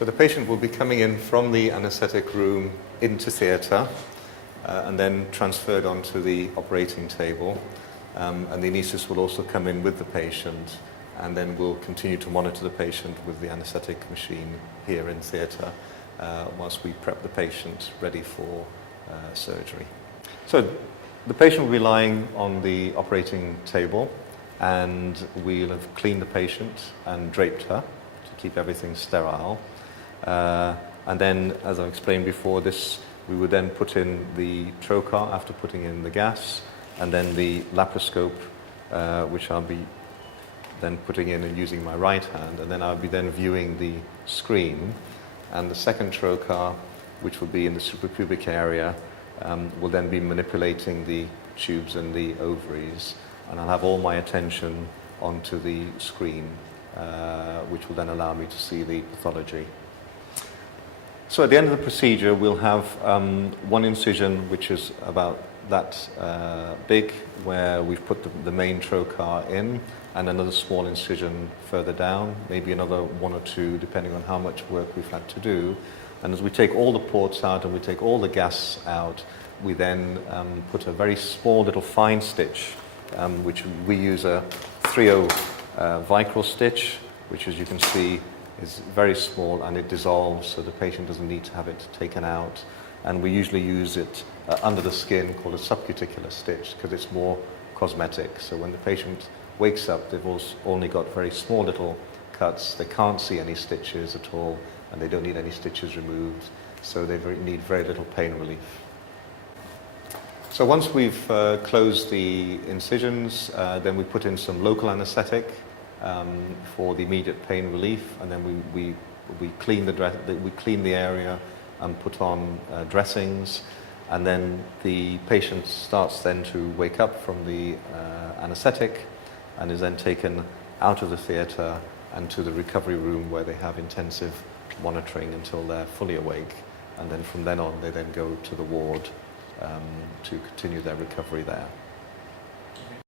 So the patient will be coming in from the anesthetic room into theatre and then transferred onto the operating table. And the anaesthetist will also come in with the patient, and then we'll continue to monitor the patient with the anesthetic machine here in theatre whilst we prep the patient ready for surgery. So the patient will be lying on the operating table, and we'll have cleaned the patient and draped her to keep everything sterile. And then, as I explained before, we would then put in the trocar after putting in the gas, and then the laparoscope, which I'll be then putting in and using my right hand, and then I'll be then viewing the screen. And the second trocar, which will be in the suprapubic area, will then be manipulating the tubes and the ovaries, and I'll have all my attention onto the screen, which will then allow me to see the pathology. So at the end of the procedure, we'll have one incision, which is about that big, where we've put the main trocar in, and another small incision further down, maybe another one or two, depending on how much work we've had to do. And as we take all the ports out and we take all the gas out, we then put a very small little fine stitch, which we use a 3/0 vicryl stitch, which, as you can see, is very small, and it dissolves, so the patient doesn't need to have it taken out. And we usually use it under the skin, called a subcuticular stitch, because it's more cosmetic. So when the patient wakes up, they've only got very small little cuts. They can't see any stitches at all, and they don't need any stitches removed, so they need very little pain relief. So once we've closed the incisions, then we put in some local anesthetic for the immediate pain relief, and then we clean the area and put on dressings, and then the patient starts then to wake up from the anesthetic and is then taken out of the theatre and to the recovery room, where they have intensive monitoring until they're fully awake, and then from then on they then go to the ward to continue their recovery there.